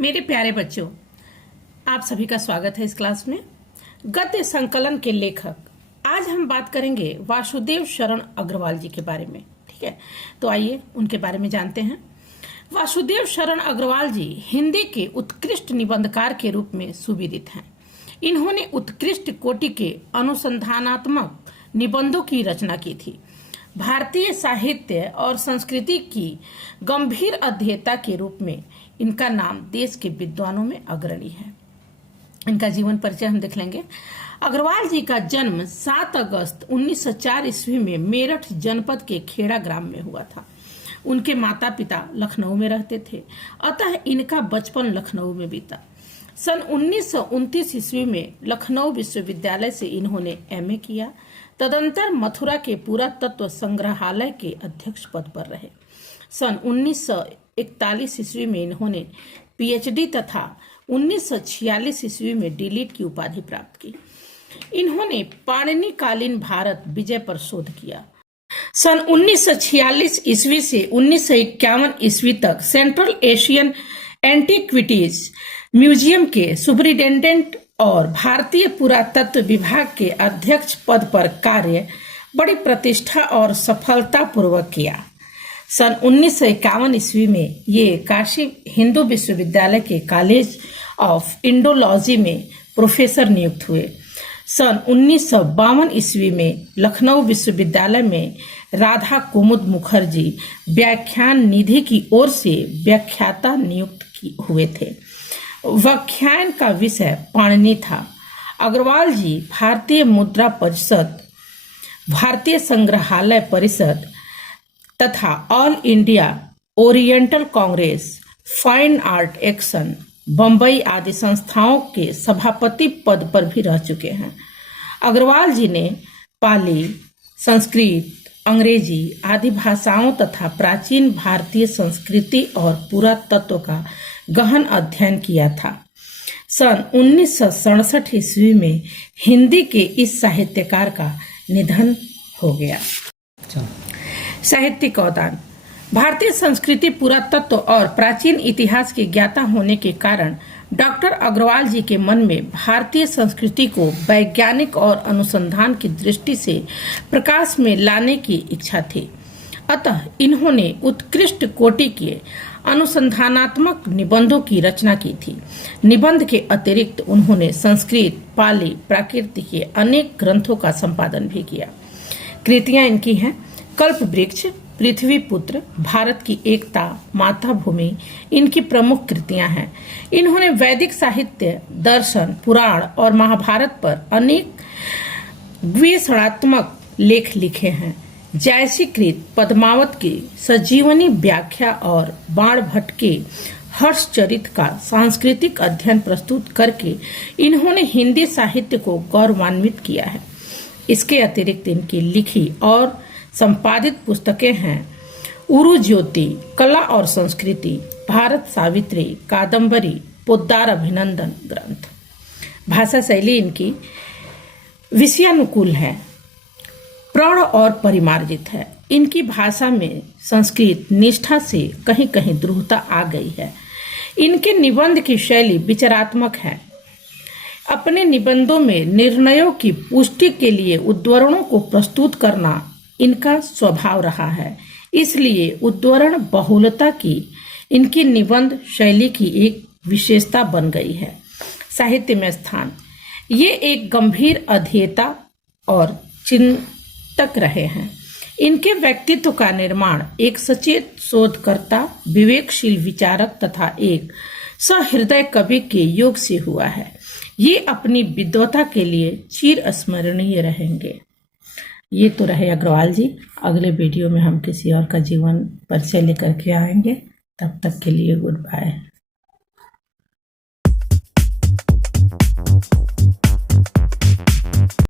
मेरे प्यारे बच्चों, आप सभी का स्वागत है इस क्लास में। गद्य संकलन के लेखक आज हम बात करेंगे वासुदेव शरण अग्रवाल जी के बारे में। ठीक है, तो आइए उनके बारे में जानते हैं। वासुदेव शरण अग्रवाल जी हिंदी के उत्कृष्ट निबंधकार के रूप में सुविदित हैं। इन्होंने उत्कृष्ट कोटि के अनुसंधानात्मक निबंधों की रचना की थी। भारतीय साहित्य और संस्कृति की गंभीर अध्येता के रूप में इनका नाम देश के विद्वानों में अग्रणी है। इनका जीवन परिचय हम देख लेंगे। अग्रवाल जी का जन्म 7 अगस्त 1904 ईस्वी में मेरठ जनपद के खेड़ा ग्राम में हुआ था। उनके माता पिता लखनऊ में रहते थे, अतः इनका बचपन लखनऊ में बीता। सन 1929 ईस्वी में लखनऊ विश्वविद्यालय से इन्होंने एमए किया। तदंतर मथुरा के पुरातत्व संग्रहालय के अध्यक्ष पद पर रहे। सन 1941 ईस्वी में इन्होंने पीएचडी तथा 1946 ईस्वी में डीलिट की उपाधि प्राप्त की। इन्होंने पाणिनि कालीन भारत विजय पर शोध किया। सन 1946 ईस्वी से 1951 ईस्वी तक सेंट्रल एशियन एंटीक्विटीज म्यूजियम के सुपरिटेंडेंट और भारतीय पुरातत्व विभाग के अध्यक्ष पद पर कार्य बड़ी प्रतिष्ठा और सफलता पूर्वक किया। सन 1951 ईस्वी में ये काशी हिंदू विश्वविद्यालय के कॉलेज ऑफ इंडोलॉजी में प्रोफेसर नियुक्त हुए। सन 1952 ईस्वी में लखनऊ विश्वविद्यालय में राधा कुमुद मुखर्जी व्याख्यान निधि की ओर से व्याख्याता नियुक्त हुए थे। व्याख्यान का विषय पाणिनि था। अग्रवाल जी भारतीय मुद्रा परिषद, भारतीय संग्रहालय परिषद तथा all India oriental Congress, fine art action, Bombay आदि संस्थाओं के सभापति पद पर भी रह चुके हैं। अग्रवाल जी ने पाली, संस्कृत, अंग्रेजी आदि भाषाओं तथा प्राचीन भारतीय संस्कृति और पुरातत्व का गहन अध्ययन किया था। सन 1967 ईस्वी में हिंदी के इस साहित्यकार का निधन हो गया। साहित्यिक अवदान। भारतीय संस्कृति, पुरातत्व और प्राचीन इतिहास के ज्ञाता होने के कारण डॉक्टर अग्रवाल जी के मन में भारतीय संस्कृति को वैज्ञानिक और अनुसंधान की दृष्टि से प्रकाश में लाने की इच्छा थी। अतः इन्होंने उत्कृष्ट कोटि के अनुसंधानात्मक निबंधों की रचना की थी। निबंध के अतिरिक्त उन्होंने संस्कृत, पाली, प्राकृत के अनेक ग्रंथों का संपादन भी किया। कृतियां इनकी हैं कल्प वृक्ष, पृथ्वी पुत्र, भारत की एकता, मातृभूमि इनकी प्रमुख कृतियां हैं। इन्होंने वैदिक साहित्य, दर्शन, पुराण और महाभारत पर अनेक गवेषणात्मक लेख लिखे हैं। जैसीकृत, पद्मावत की सजीवनी व्याख्या और बाण भट्ट के हर्षचरित का सांस्कृतिक अध्ययन प्रस्तुत करके इन्होंने हिंदी साहित्य को गौरवान्वित किया है। इसके अतिरिक्त इनकी लिखी और संपादित पुस्तकें हैं उरु ज्योति, कला और संस्कृति, भारत सावित्री, कादम्बरी, पोद्दार अभिनंदन ग्रंथ। भाषा शैली इनकी विषयानुकूल है, प्रण और परिमार्जित है। इनकी भाषा में संस्कृत निष्ठा से कहीं कहीं द्रुहता आ गई है। इनके निबंध की शैली विचारात्मक है। अपने निबंधों में निर्णयों की पुष्टि के लिए उद्धरणों को प्रस्तुत करना इनका स्वभाव रहा है। इसलिए उद्धरण बहुलता की इनकी निबंध शैली की एक विशेषता बन गई है। साहित्य में स्थान। ये एक गंभीर अध्येता और चिंतक रहे हैं। इनके व्यक्तित्व का निर्माण एक सचेत शोधकर्ता, विवेकशील विचारक तथा एक सहृदय कवि के योग से हुआ है। ये अपनी विद्वता के लिए चिर स्मरणीय रहेंगे। ये तो रहे अग्रवाल जी। अगले वीडियो में हम किसी और का जीवन परिचय लेकर के आएंगे। तब तक के लिए गुड बाय।